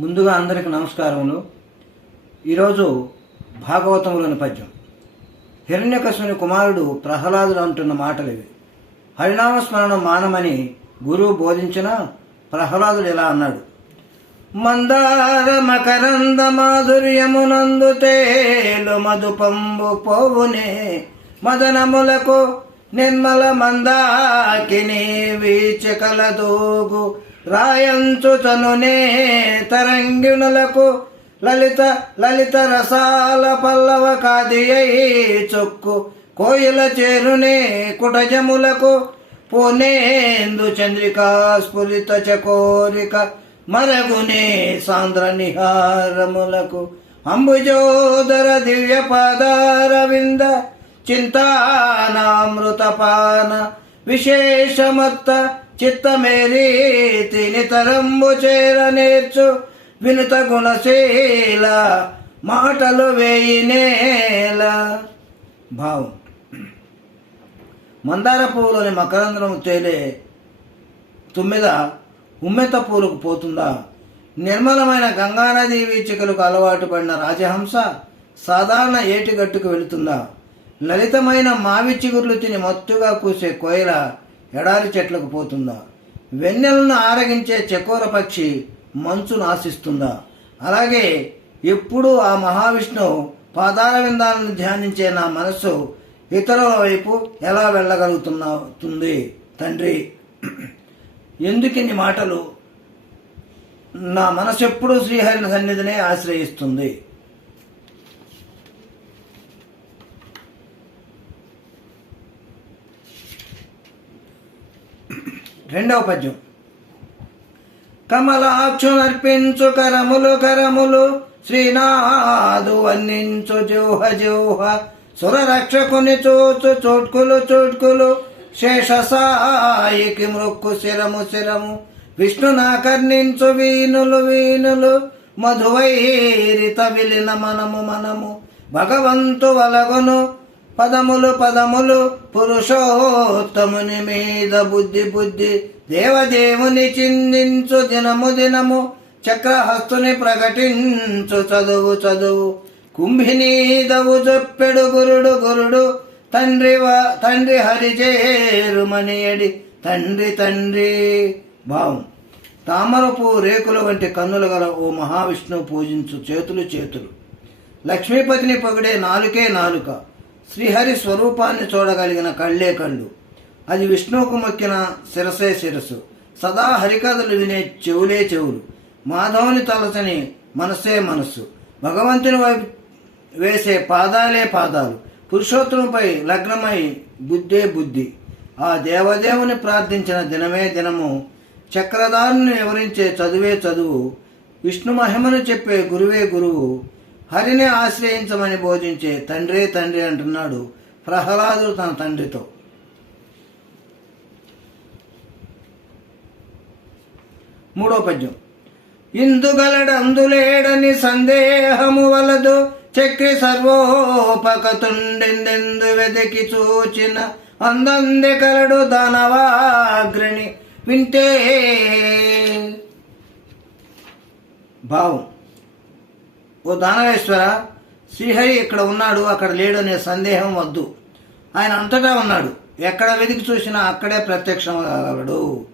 ముందుగా అందరికి నమస్కారములు. ఈరోజు భాగవతంలోని పద్యం. హిరణ్యకశుని కుమారుడు ప్రహ్లాదుడు అంటున్న మాటలు ఇవి. హరినామస్మరణం మానమని గురువు బోధించిన ప్రహ్లాదుడు ఇలా అన్నాడు? మందార మకరంద మాధుర్యమునందు తేలు మధుపంబు పోవునే మదనములకు నిర్మల మందాకిని వీచకలదోగు రాయంచుతనునే తరంగిణులకు లలిత లలిత రసాల పల్లవ కాదియై చొక్కు కోయిల చేరునే కుటజములకు పోనేందు చంద్రికా స్ఫురిత చకోరిక మరగునే సాంద్ర నిహారములకు అంబుజోదర దివ్య పదారవింద చింతానామృతపాన విశేషమత్త చిత్తమేరీ తిని తరంబు చేర నేర్చు వినుత గుణశీల మాటలు వేయి నేల. భావం. మందార పువ్వులోని మకరంధ్రము తేలే తుమ్మిద ఉమ్మెత పూలకు పోతుందా? నిర్మలమైన గంగానదీ వీచికలకు అలవాటు పడిన రాజహంస సాధారణ ఏటిగట్టుకు వెళుతుందా? లలితమైన మావి చిగుర్లు తిని మత్తుగా కూసే కోయిల ఎడారి చెట్లకు పోతుందా? వెన్నెలను ఆరగించే చకోర పక్షి మంచును ఆశిస్తుందా? అలాగే ఎప్పుడూ ఆ మహావిష్ణువు పాదాల విందాలను ధ్యానించే నా మనస్సు ఇతరుల వైపు ఎలా వెళ్ళగలుగుతున్నది తండ్రి ఎందుకిన్ని మాటలు? నా మనసు ఎప్పుడూ శ్రీహరిని సన్నిధినే ఆశ్రయిస్తుంది. రెండవ పద్యం. కమలాక్షు నర్పించు కరములు కరములు శ్రీనాదు వర్ణించు జోహ జోహ. సుర రక్షకుని చూచు చోట్కులు చోట్కులు శేష సాయికి మృక్కు శిరము శిరము. విష్ణునా కర్ణించు వీణులు వీనులు మధువైరిత విలిన మనము మనము. భగవంతు వలగును పదములు పదములు పురుషోత్తముని మీద బుద్ధి బుద్ధి దేవదేవుని చిందించు దినము దినము చక్రహస్తుని ప్రకటించు చదువు చదువు. కుంభినీదవు చెప్పెడు గురుడు గురుడు తండ్రి వా- తండ్రి హరిజేరుమనియడి తండ్రి తండ్రి. భావం తామరపు రేకుల వంటి కన్నులు గల ఓ మహావిష్ణువు పూజించు చేతులు చేతులు. లక్ష్మీపతిని పొగిడే నాలుకే నాలుక. శ్రీహరి స్వరూపాన్ని చూడగలిగిన కళ్ళే కళ్ళు. అది విష్ణువుకు మొక్కిన శిరసే శిరస్సు. సదా హరికథలు వినే చెవులే చెవులు. మాధవుని తలచని మనస్సే మనస్సు. భగవంతుని వైపు వేసే పాదాలే పాదాలు. పురుషోత్తముపై లగ్నమై బుద్ధే బుద్ధి. ఆ దేవదేవుని ప్రార్థించిన దినమే దినము. చక్రధారుని వివరించే చదువే చదువు. విష్ణు మహిమను చెప్పే గురువే గురువు. హరిని ఆశ్రయించమని బోధించే తండ్రే తండ్రి అంటున్నాడు ప్రహ్లాదుడు తన తండ్రితో. మూడో పద్యం. ఇందుగలడందులేడని సందేహము వలదు చక్రి సర్వోపకతుండెందెందు వెదకి చూచిన అందందె కలడు దానవాగ్రణి వింటే భావం. ఓ దానవేశ్వర శ్రీహరి ఇక్కడ ఉన్నాడు అక్కడ లేడు అనే సందేహం వద్దు. ఆయన అంతటా ఉన్నాడు. ఎక్కడ వెతికి చూసినా అక్కడే ప్రత్యక్షం కాగలడు